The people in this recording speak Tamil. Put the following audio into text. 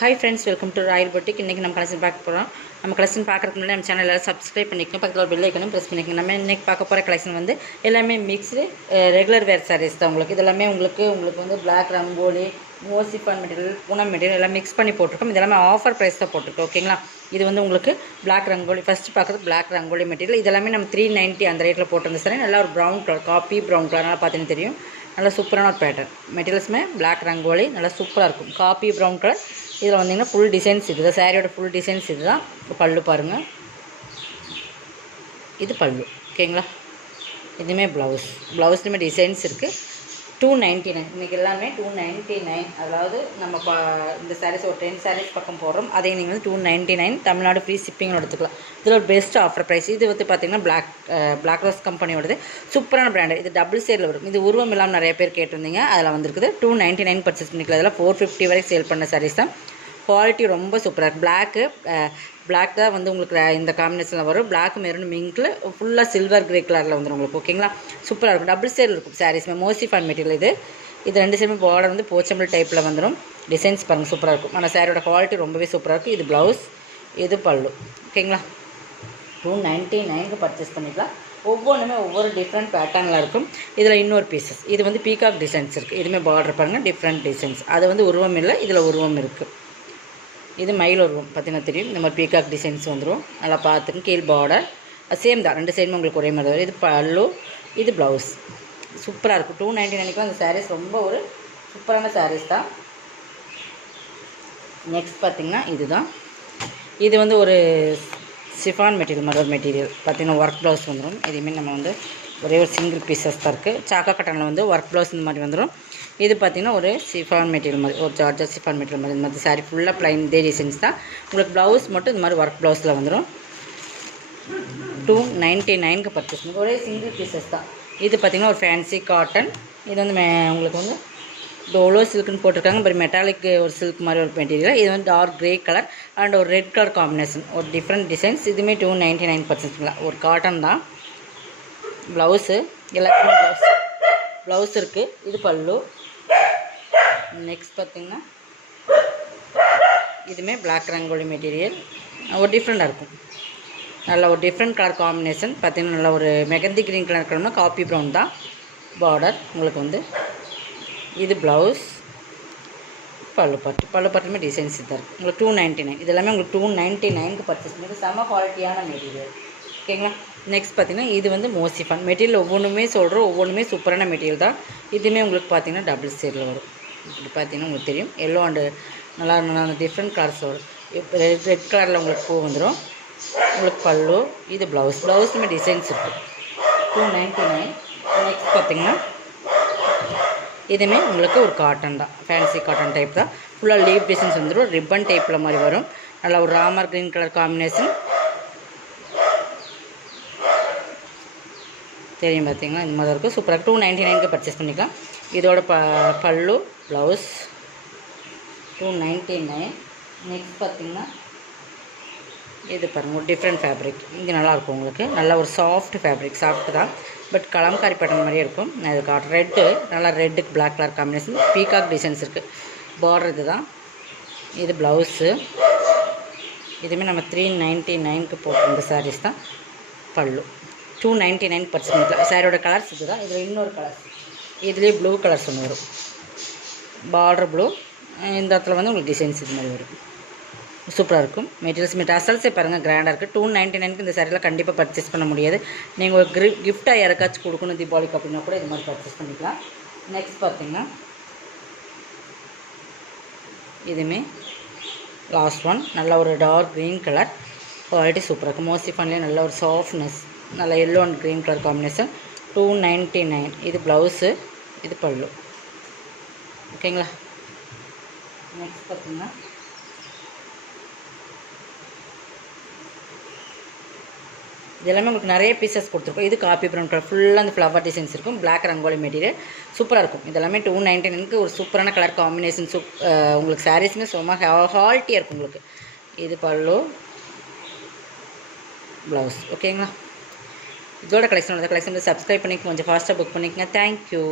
Hi friends, welcome to Royal boutique. இன்றைக்கி நம்ம கலெக்ஷன் பார்க்க போகிறோம். நம்ம கலெக்ஷன் பார்க்குறதுக்கு முன்னாடி நம்ம சேனல் எல்லோரும் சப்ஸ்கிரைப் பண்ணிக்கணும், பக்கத்தில் ஒரு பெல் ஐக்கனும் ப்ரெஸ் பண்ணிக்கணும். நம்ம இன்றைக்கி பார்க்க போகிற கலெக்ஷன் வந்து எல்லாமே மிக்ஸ்டு ரெகுலர் வேர் சாரீஸ் தான். உங்களுக்கு இதெல்லாமே உங்களுக்கு வந்து பிளாக் ரங்கோலி, மோசிஃபான் மெட்டீரியல், பூனம் மெட்டீரியல் எல்லாம் மிக்ஸ் பண்ணி போட்டிருக்கோம். இதெல்லாமே ஆஃபர் ப்ரைஸ் தான் போட்டிருக்கோம். ஓகேங்களா? இது வந்து உங்களுக்கு பிளாக் ரங்கோலி, ஃபஸ்ட்டு பார்க்குறது பிளாக் ரங்கோலி மெட்டீரியல். இதெல்லாமே நம்ம 390 அந்த ரேட்டில் போட்டிருந்த சாரி. நல்லா ஒரு brown colour, copy brown colour, நல்லா பார்த்தீங்கன்னு தெரியும். நல்லா சூப்பரான ஒரு பேட்டர்ன் மெட்டீரியல்ஸுமே பிளாக் ரங்கோலி நல்லா சூப்பராக இருக்கும். Copy brown colour. இதில் வந்தீங்கன்னா ஃபுல் டிசைன்ஸ் இதுதான். சாரியோட ஃபுல் டிசைன்ஸ் இது தான். பல்லு பாருங்கள், இது பல்லு. ஓகேங்களா? இதுவுமே ப்ளவுஸ்லையுமே டிசைன்ஸ் இருக்குது. 299. இன்றைக்கி எல்லாமே 299. அதாவது நம்ம இந்த சாரீஸ் ஒரு 10 சாரீஸ் பக்கம் போடுறோம். அதே நீங்கள் வந்து 299 தமிழ்நாடு ஃப்ரீ ஷிப்பிங் எடுத்துக்கலாம். இதில் ஒரு பெஸ்ட் ஆஃபர் ப்ரைஸ். இது வந்து பார்த்திங்கன்னா பிளாக் ரோஸ் கம்பெனியோடது சூப்பரான பிராண்டு. இது டபுள் சேரில் வரும். இது உருவம் இல்லாமல் நிறைய பேர் கேட்டிருந்தீங்க. அதில் வந்துருக்குது. 299 பர்ச்சேஸ் பண்ணிக்கலாம். அதில் 450 வரைக்கும் சேல் பண்ண சாரீஸ் தான். குவாலிட்டி ரொம்ப சூப்பராக இருக்குது. பிளாக் தான் வந்து உங்களுக்கு இந்த காம்பினேஷனில் வரும். பிளாக் மெரூன் மிங்கில் ஃபுல்லாக சில்வர் கிரே கலரில் வந்துடும் உங்களுக்கு. ஓகேங்களா? சூப்பராக இருக்கும். டபுள் சேல் இருக்கும் சாரீஸ்மே. மோசிஃபான் மெட்டீரியல் இது 2 சைடுமே பார்டர் வந்து போச்சம்பிள் டைப்பில் வந்துடும். டிசைன்ஸ் பாருங்கள், சூப்பராக இருக்கும். ஆனால் சாரியோட குவாலிட்டி ரொம்பவே சூப்பராக இருக்குது. இது ப்ளவுஸ், இது பல்லு. ஓகேங்களா? 299க்கு பர்ச்சேஸ் பண்ணிக்கலாம். ஒவ்வொன்றுமே ஒவ்வொரு டிஃப்ரெண்ட் பேட்டர்னில் இருக்கும். இதில் இன்னொரு பீசஸ், இது வந்து பீகாக் டிசைன்ஸ் இருக்குது. இதுவுமே பார்டர் பாருங்கள், டிஃப்ரெண்ட் டிசைன்ஸ். அது வந்து உருவம் இல்லை, இதில் உருவம் இருக்குது. இது மயில் உருவம் பார்த்தீங்கன்னா தெரியும். இந்த மாதிரி பீகாக் டிசைன்ஸ் வந்துடும். நல்லா பார்த்துட்டு கீழ் பார்டர் சேம் தான். 2 சைடுமே உங்களுக்கு ஒரே மாதிரி வரும். இது பல்லு, இது ப்ளவுஸ். சூப்பராக இருக்கும். 299க்கு அந்த சாரீஸ் ரொம்ப ஒரு சூப்பரான சாரீஸ் தான். நெக்ஸ்ட் பார்த்திங்கன்னா இதுதான். இது வந்து ஒரு சிஃபான் மெட்டீரியல் மாதிரி ஒரு மெட்டீரியல். பார்த்திங்கன்னா ஒர்க் ப்ளவுஸ் வந்துடும். இதுவுமே நம்ம வந்து ஒரே ஒரு சிங்கிள் பீசஸ் தான் இருக்குது. சாக்கா கட்டனில் வந்து ஒர்க் ப்ளவுஸ் இந்த மாதிரி வந்துடும். இது பார்த்திங்கன்னா ஒரு சிஃபான் மெட்டீரியல் மாதிரி, ஒரு ஜார்ஜர் சிஃபான் மெட்டீரியல் மாதிரி. இந்த மாதிரி சாரி ஃபுல்லாக ப்ளைன் இதே டிசைன்ஸ் தான். உங்களுக்கு ப்ளவுஸ் மட்டும் இந்த மாதிரி ஒர்க் ப்ளவுஸில் வந்துடும். 299க்கு பர்ச்சேஸ் பண்ணி ஒரே சிங்கிள் பீசஸ் தான். இது பார்த்திங்கன்னா ஒரு ஃபேன்சி காட்டன். இது வந்து உங்களுக்கு வந்து டோலோ சில்க்குன்னு போட்டிருக்காங்க. பட் மெட்டாலிக் ஒரு சில்க் மாதிரி ஒரு மெட்டீரியல். இது வந்து டார்க் க்ரே கலர் அண்ட் ஒரு ரெட் கலர் காம்பினேஷன், ஒரு டிஃப்ரெண்ட் டிசைன்ஸ். இதுவுமே 299 பர்ச்சேஸ் பண்ணலாம். ஒரு காட்டன் தான். ப்ளவுஸு எல்லாத்துக்குமே ப்ளவுஸ் இருக்குது. இது பல்லு. நெக்ஸ்ட் பார்த்திங்கன்னா இதுவுமே பிளாக் ரங்கோலி மெட்டீரியல். ஒரு டிஃப்ரெண்ட்டாக இருக்கும். நல்ல ஒரு டிஃப்ரெண்ட் கலர் காம்பினேஷன். பார்த்திங்கன்னா நல்ல ஒரு மெகந்தி க்ரீன் கலர் இருக்கணும்னா காப்பி ப்ரௌன் தான் பார்டர் உங்களுக்கு வந்து. இது ப்ளவுஸ், பல்லு பாட்டுமே டிசைன்ஸ் இதாக இருக்குது. உங்களுக்கு 299. இது எல்லாமே உங்களுக்கு 299க்கு பர்ச்சேஸ் பண்ணி செம குவாலிட்டியான மெட்டீரியல். ஓகேங்களா? நெக்ஸ்ட் பார்த்திங்கன்னா இது வந்து மோசிஃபான் மெட்டீரியல். ஒவ்வொன்றுமே சொல்கிறோம், ஒவ்வொன்றுமே சூப்பரான மெட்டீரியல் தான். இதுவுமே உங்களுக்கு பார்த்திங்கன்னா டபுள் சேரில் வரும். இப்படி பார்த்தீங்கன்னா உங்களுக்கு தெரியும். எல்லோ அண்டு நல்லா அந்த டிஃப்ரெண்ட் கலர்ஸ் வரும். இப்போ ரெட் கலரில் உங்களுக்கு பூ வந்துடும். உங்களுக்கு பல்லு, இது ப்ளவுஸுமே டிசைன்ஸ் இருக்குது. 299. நெக்ஸ்ட் பார்த்திங்கன்னா இதுவுமே உங்களுக்கு ஒரு காட்டன் தான். ஃபேன்சி காட்டன் டைப் தான். ஃபுல்லாக லீவ் டிசைன்ஸ் வந்துடும். ரிப்பன் டைப்பில் மாதிரி வரும். நல்லா ஒரு ராமர் க்ரீன் கலர் காம்பினேஷன் தெரியும். பார்த்திங்கன்னா இந்த மாதிரி இருக்கும். சூப்பராக 299க்கு பர்ச்சேஸ் பண்ணிக்கலாம். இதோட பல்லு, ப்ளவுஸ் 299. நெக்ஸ்ட் பார்த்திங்கன்னா இது பாருங்கள், ஒரு டிஃப்ரெண்ட் ஃபேப்ரிக். இங்கே நல்லாயிருக்கும் உங்களுக்கு. நல்ல ஒரு சாஃப்ட் ஃபேப்ரிக். சாஃப்ட் தான், பட் கலம்காரி பேட்டர்ன் மாதிரியே இருக்கும். நான் இது காட்டுறேன். ரெட்டு, நல்லா ரெட்டுக்கு black colour combination. Peacock designs இருக்குது. பார்டர் இது தான். இது ப்ளவுஸு. இதுவுமே நம்ம 399க்கு போட்டிருந்த சாரீஸ் தான். பல்லு 299 பர்ச்சேஸ் பண்ணிக்கலாம். சாரியோட கலர்ஸ் இது தான். இதில் இன்னொரு கலர்ஸ், இதுலேயே ப்ளூ கலர்ஸ் ஒன்று வரும். Border blue. இந்த இடத்துல வந்து உங்களுக்கு டிசைன்ஸ் இது மாதிரி வரும். சூப்பராக இருக்கும். மெட்டீரியல்ஸ் அசல்ஸே பாருங்கள், கிராண்டாக இருக்குது. 299க்கு இந்த சாரியில் கண்டிப்பாக பர்ச்சேஸ் பண்ண முடியாது. நீங்கள் ஒரு கிஃப்டாக யாருக்காச்சும் கொடுக்கணும் தீபாவளிக்கு அப்படின்னா கூட இது மாதிரி பர்ச்சேஸ் பண்ணிக்கலாம். நெக்ஸ்ட் பார்த்திங்கன்னா இதுவுமே லாஸ்ட் ஒன். நல்ல ஒரு டார்க் க்ரீன் கலர். குவாலிட்டி சூப்பராக இருக்கும். மோசிஃபான்லேயே நல்ல ஒரு சாஃப்ட்னஸ். நல்ல yellow and green colour combination. 299. இது ப்ளவுஸு, இது பல்லு. ஓகேங்களா? நெக்ஸ்ட் பார்த்திங்கன்னா இது எல்லாமே உங்களுக்கு நிறைய பீசஸ் கொடுத்துருக்கோம். இது காப்பி ப்ரௌன் கலர், ஃபுல்லாக அந்த ஃப்ளவர் டிசைன்ஸ் இருக்கும். பிளாக் ரங்கோலி மெட்டீரியல் சூப்பராக இருக்கும். இதெல்லாமே 299க்கு ஒரு சூப்பரான கலர் காம்பினேஷன். உங்களுக்கு சாரீஸுமே சும்மா குவாலிட்டியாக இருக்கும் உங்களுக்கு. இது பல்லு, ப்ளவுஸ். ஓகேங்களா? இதோட கலெக்ஷன் சப்ஸ்கிரைப் பண்ணிக்கோங்க. கொஞ்சம் ஃபாஸ்ட்டாக புக் பண்ணிக்கோங்க. தேங்க்யூ.